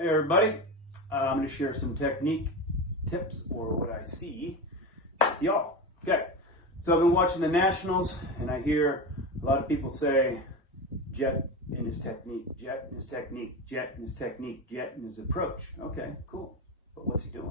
Hey everybody, I'm going to share some technique tips or what I see with y'all. Okay, so I've been watching the Nationals and I hear a lot of people say Jett in his technique, Jett in his technique, Jett in his technique, Jett in his approach. Okay, cool, but what's he doing?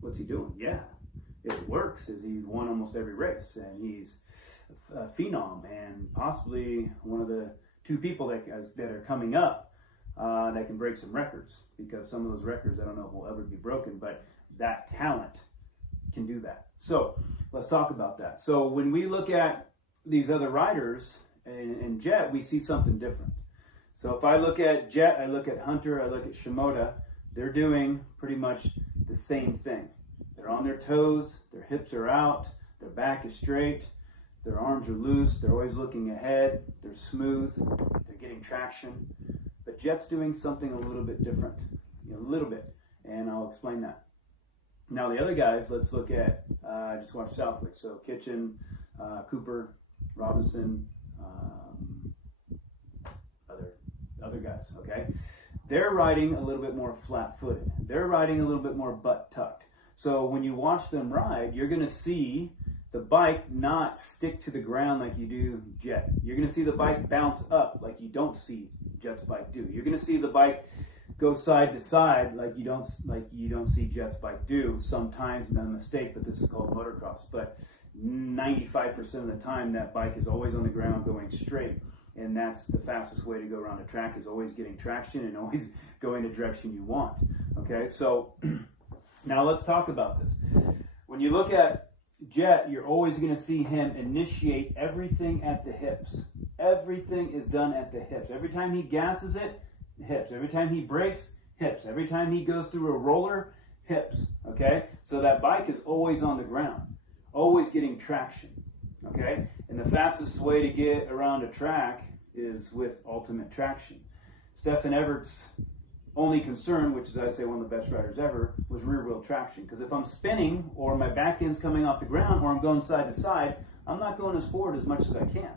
What's he doing? Yeah, it works as he's won almost every race and he's a phenom and possibly one of the two people that are coming up that can break some records, because some of those records I don't know if will ever be broken, but that talent can do that. So let's talk about that. So when we look at these other riders and Jett, we see something different. So if I look at Jett, I look at Hunter, I look at Shimada, they're doing pretty much the same thing. They're on their toes, their hips are out, their back is straight, their arms are loose, they're always looking ahead, they're smooth, they're getting traction. But Jett's doing something a little bit different, a little bit, and I'll explain that. Now the other guys, let's look at, I just watched Southwick, so Kitchen, Cooper, Robinson, other guys, okay? They're riding a little bit more flat-footed. They're riding a little bit more butt-tucked. So when you watch them ride, you're gonna see the bike not stick to the ground like you do Jett. You're gonna see the bike bounce up like you don't see Jett's bike do. You're gonna see the bike go side to side like you don't see Jett's bike do. Sometimes, not a mistake, but this is called motocross. But 95% of the time, that bike is always on the ground going straight, and that's the fastest way to go around a track, is always getting traction and always going the direction you want. Okay, so now let's talk about this. When you look at Jett, you're always going to see him initiate everything at the hips. Everything is done at the hips. Every time he gasses it, hips. Every time he brakes, hips. Every time he goes through a roller, hips. Okay? So that bike is always on the ground, always getting traction. Okay? And the fastest way to get around a track is with ultimate traction. Stefan Evert's only concern, which is, I say, one of the best riders ever, was rear wheel traction. Because if I'm spinning or my back end's coming off the ground or I'm going side to side, I'm not going as forward as much as I can.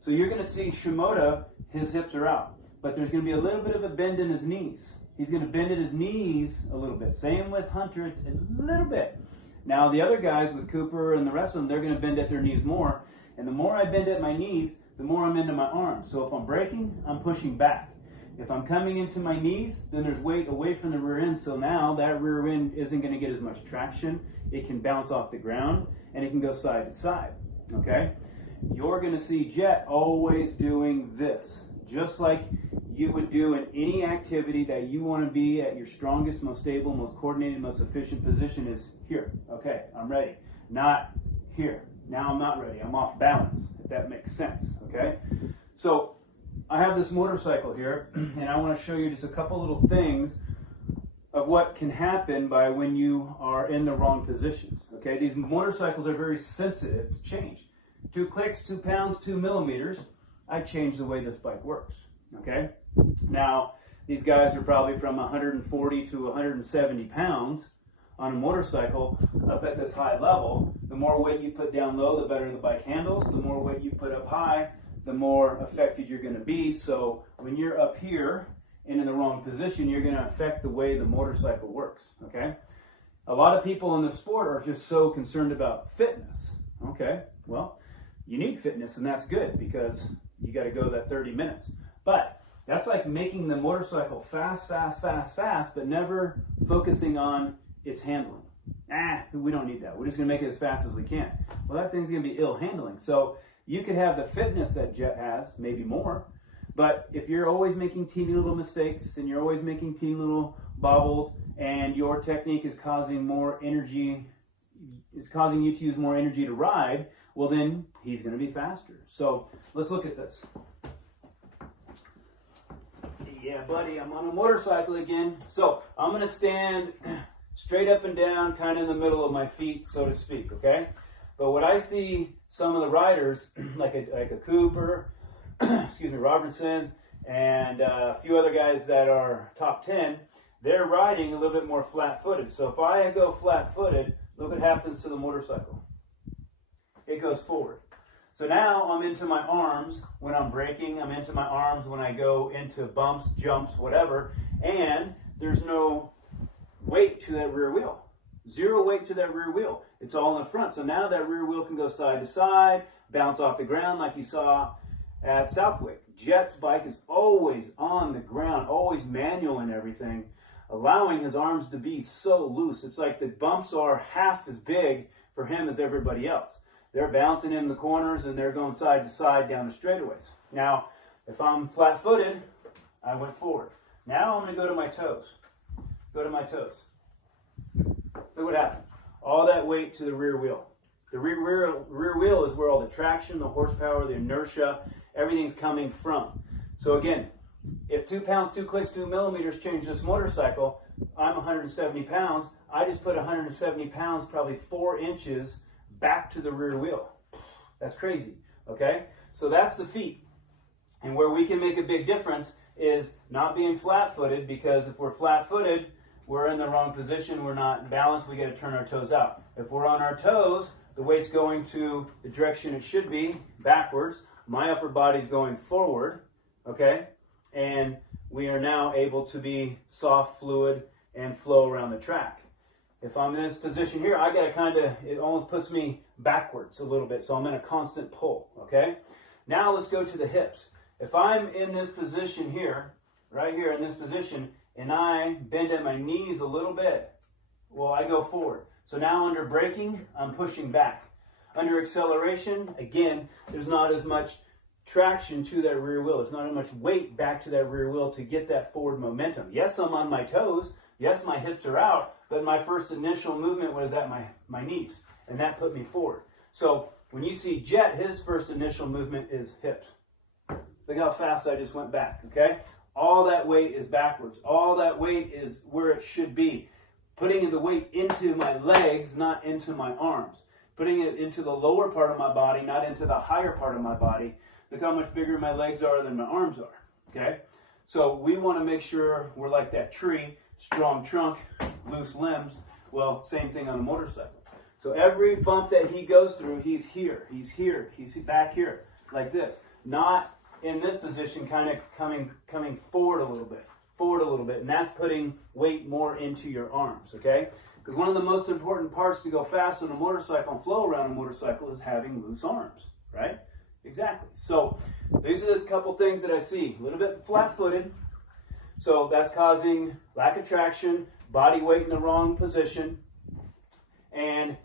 So you're going to see Shimada, his hips are out, but there's going to be a little bit of a bend in his knees. He's going to bend at his knees a little bit. Same with Hunter, a little bit. Now the other guys with Cooper and the rest of them, they're going to bend at their knees more. And the more I bend at my knees, the more I'm into my arms. So if I'm braking, I'm pushing back. If I'm coming into my knees, then there's weight away from the rear end. So now that rear end isn't going to get as much traction. It can bounce off the ground and it can go side to side. Okay? You're going to see Jett always doing this, just like you would do in any activity that you want to be at your strongest, most stable, most coordinated, most efficient position is here. Okay, I'm ready. Not here. Now I'm not ready. I'm off balance, if that makes sense. Okay? So I have this motorcycle here, and I want to show you just a couple little things of what can happen by when you are in the wrong positions. Okay? These motorcycles are very sensitive to change. 2 clicks, 2 pounds, 2 millimeters, I change the way this bike works, okay? Now, these guys are probably from 140 to 170 pounds on a motorcycle up at this high level. The more weight you put down low, the better the bike handles. The more weight you put up high, the more affected you're gonna be. So when you're up here and in the wrong position, you're gonna affect the way the motorcycle works, okay? A lot of people in the sport are just so concerned about fitness, okay? Well, you need fitness, and that's good because you got to go that 30 minutes. But that's like making the motorcycle fast, but never focusing on its handling. We don't need that. We're just going to make it as fast as we can. Well, that thing's going to be ill handling. So you could have the fitness that Jett has, maybe more, but if you're always making teeny little mistakes and you're always making teeny little bobbles and your technique is causing more energy, it's causing you to use more energy to ride, well then he's going to be faster. So let's look at this. Yeah, buddy, I'm on a motorcycle again. So I'm going to stand straight up and down, kind of in the middle of my feet, so to speak, okay? But what I see some of the riders, like a Cooper, Robertsons, and a few other guys that are top 10, they're riding a little bit more flat-footed. So if I go flat-footed, look what happens to the motorcycle. It goes forward. So now I'm into my arms when I'm braking. I'm into my arms when I go into bumps, jumps, whatever. And there's no weight to that rear wheel. Zero weight to that rear wheel. It's all in the front. So now that rear wheel can go side to side, bounce off the ground like you saw at Southwick. Jett's bike is always on the ground, always manual and everything, allowing his arms to be so loose. It's like the bumps are half as big for him as everybody else. They're bouncing in the corners and they're going side to side down the straightaways. Now, if I'm flat-footed, I went forward. Now I'm going to go to my toes. Go to my toes. Look what happened. All that weight to the rear wheel. The rear wheel is where all the traction, the horsepower, the inertia, everything's coming from. So again, if 2 pounds, 2 clicks, 2 millimeters change this motorcycle, I'm 170 pounds. I just put 170 pounds, probably 4 inches back to the rear wheel. That's crazy, okay? So that's the feet. And where we can make a big difference is not being flat-footed, because if we're flat-footed, we're in the wrong position, we're not balanced, we got to turn our toes out. If we're on our toes, the weight's going to the direction it should be, backwards. My upper body's going forward, okay? And we are now able to be soft, fluid, and flow around the track. If I'm in this position here, I got to kind of, it almost puts me backwards a little bit, so I'm in a constant pull, okay? Now let's go to the hips. If I'm in this position here, right here in this position, and I bend at my knees a little bit, well, I go forward. So now under braking, I'm pushing back. Under acceleration, again, there's not as much traction to that rear wheel. There's not as much weight back to that rear wheel to get that forward momentum. Yes, I'm on my toes. Yes, my hips are out, but my first initial movement was at my knees, and that put me forward. So when you see Jett, his first initial movement is hips. Look how fast I just went back, okay? All that weight is backwards. All that weight is where it should be. Putting the weight into my legs, not into my arms. Putting it into the lower part of my body, not into the higher part of my body. Look how much bigger my legs are than my arms are, okay? So we want to make sure we're like that tree, strong trunk, loose limbs. Well, same thing on a motorcycle. So every bump that he goes through, he's here, he's back here, like this. Not in this position, kind of coming forward a little bit, and that's putting weight more into your arms, okay? Because one of the most important parts to go fast on a motorcycle and flow around a motorcycle is having loose arms, right? Exactly. So these are the couple things that I see. A little bit flat-footed, so that's causing lack of traction, body weight in the wrong position, and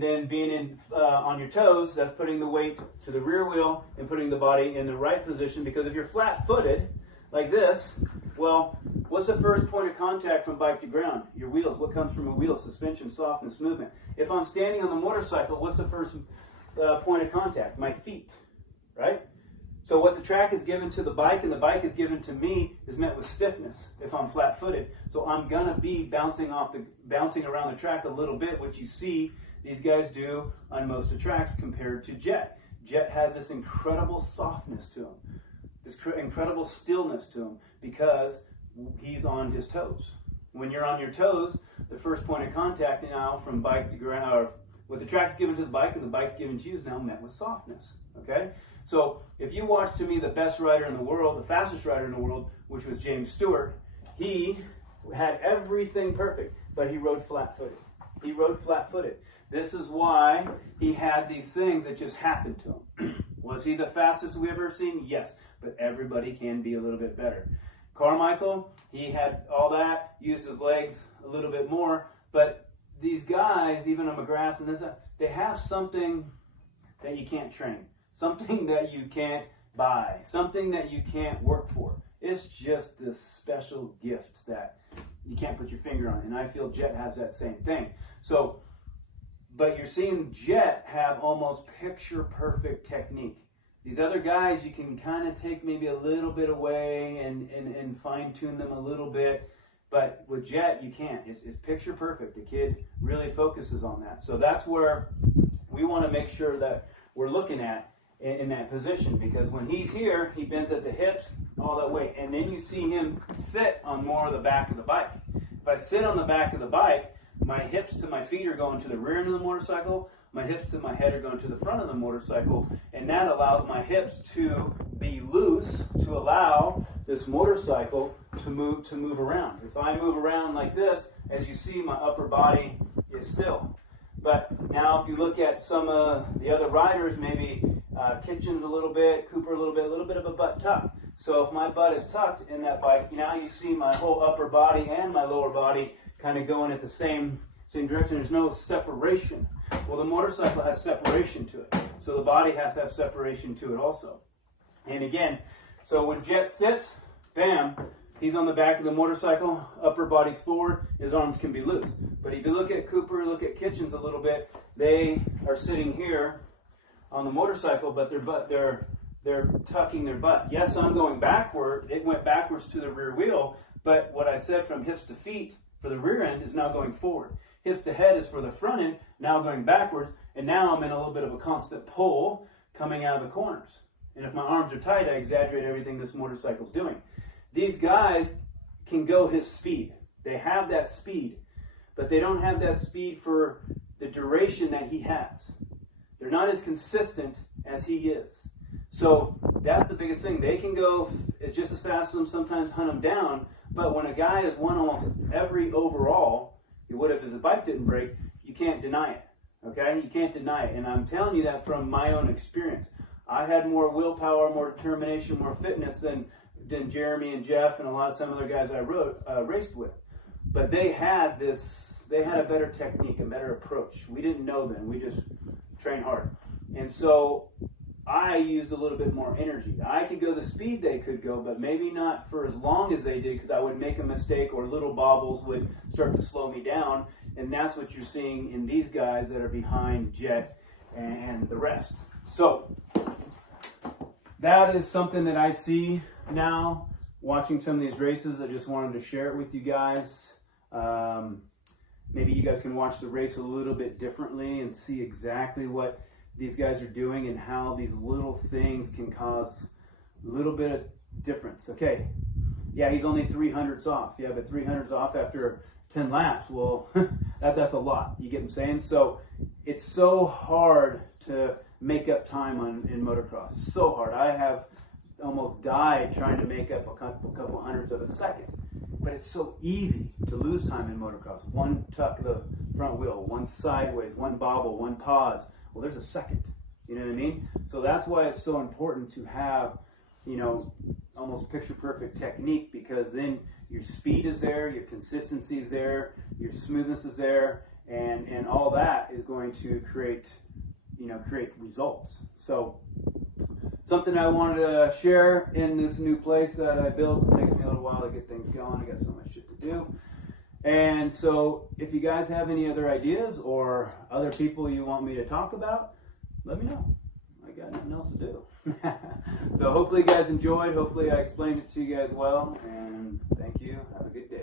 then being on your toes, that's putting the weight to the rear wheel and putting the body in the right position. Because if you're flat-footed like this, well, what's the first point of contact from bike to ground? Your wheels. What comes from a wheel? Suspension, softness, movement. If I'm standing on the motorcycle, what's the first point of contact? My feet, right? So what the track is given to the bike and the bike is given to me is met with stiffness if I'm flat-footed. So I'm going to be bouncing around the track a little bit, which you see these guys do on most of the tracks compared to Jett. Jett has this incredible softness to him, this incredible stillness to him, because he's on his toes. When you're on your toes, the first point of contact now from bike to ground, or what the track's given to the bike and the bike's given to you, is now met with softness, okay? So if you watch, to me, the best rider in the world, the fastest rider in the world, which was James Stewart, he had everything perfect, but he rode flat-footed. He rode flat-footed. This is why he had these things that just happened to him. Was he the fastest we've ever seen? Yes, but everybody can be a little bit better. Carmichael, he had all that, used his legs a little bit more, but these guys, even on McGrath and this, they have something that you can't train, something that you can't buy, something that you can't work for. It's just this special gift that you can't put your finger on, and I feel Jett has that same thing. So, but you're seeing Jett have almost picture-perfect technique. These other guys, you can kind of take maybe a little bit away and fine-tune them a little bit, but with Jett, you can't. It's picture-perfect. The kid really focuses on that. So that's where we want to make sure that we're looking at in that position, because when he's here, he bends at the hips, all that way, and then you see him sit on more of the back of the bike. If I sit on the back of the bike, my hips to my feet are going to the rear end of the motorcycle, my hips to my head are going to the front of the motorcycle, and that allows my hips to be loose, to allow this motorcycle to move around. If I move around like this, as you see, my upper body is still. But now if you look at some of the other riders, maybe Kitchens a little bit, Cooper a little bit of a butt tuck. So if my butt is tucked in that bike, now you see my whole upper body and my lower body kind of going at the same direction. There's no separation. Well, the motorcycle has separation to it. So the body has to have separation to it also. And again, so when Jett sits, bam, he's on the back of the motorcycle, upper body's forward, his arms can be loose. But if you look at Cooper, look at Kitchens a little bit, they are sitting here on the motorcycle, but they're tucking their butt. Yes, I'm going backward. It went backwards to the rear wheel, but what I said from hips to feet for the rear end is now going forward. Hips to head is for the front end, now going backwards, and now I'm in a little bit of a constant pull coming out of the corners. And if my arms are tight, I exaggerate everything this motorcycle's doing. These guys can go his speed. They have that speed, but they don't have that speed for the duration that he has. They're not as consistent as he is. So that's the biggest thing. They can go just as fast as them, sometimes hunt them down, but when a guy has won almost every overall, he would have if the bike didn't break, you can't deny it. Okay? You can't deny it. And I'm telling you that from my own experience. I had more willpower, more determination, more fitness than Jeremy and Jeff and a lot of some other guys I raced with. But they had a better technique, a better approach. We didn't know then. We just trained hard. And so I used a little bit more energy. I could go the speed they could go, but maybe not for as long as they did, because I would make a mistake or little bobbles would start to slow me down. And that's what you're seeing in these guys that are behind Jett and the rest. So that is something that I see now watching some of these races. I just wanted to share it with you guys. Maybe you guys can watch the race a little bit differently and see exactly what these guys are doing and how these little things can cause a little bit of difference. Okay, yeah, he's only 300ths off. Yeah, but 300ths off after 10 laps, well, that's a lot. You get what I'm saying? So it's so hard to make up time in motocross. So hard. I have almost died trying to make up a couple hundredths of a second. But it's so easy to lose time in motocross. One tuck of the front wheel, one sideways, one bobble, one pause. Well, there's a second. You know what I mean? So that's why it's so important to have, almost picture perfect technique, because then your speed is there, your consistency is there, your smoothness is there, and all that is going to create results. So something I wanted to share in this new place that I built. It takes me a little while to get things going. I got so much shit to do. And so if you guys have any other ideas or other people you want me to talk about, let me know. I got nothing else to do. So hopefully you guys enjoyed. Hopefully I explained it to you guys well. And thank you. Have a good day.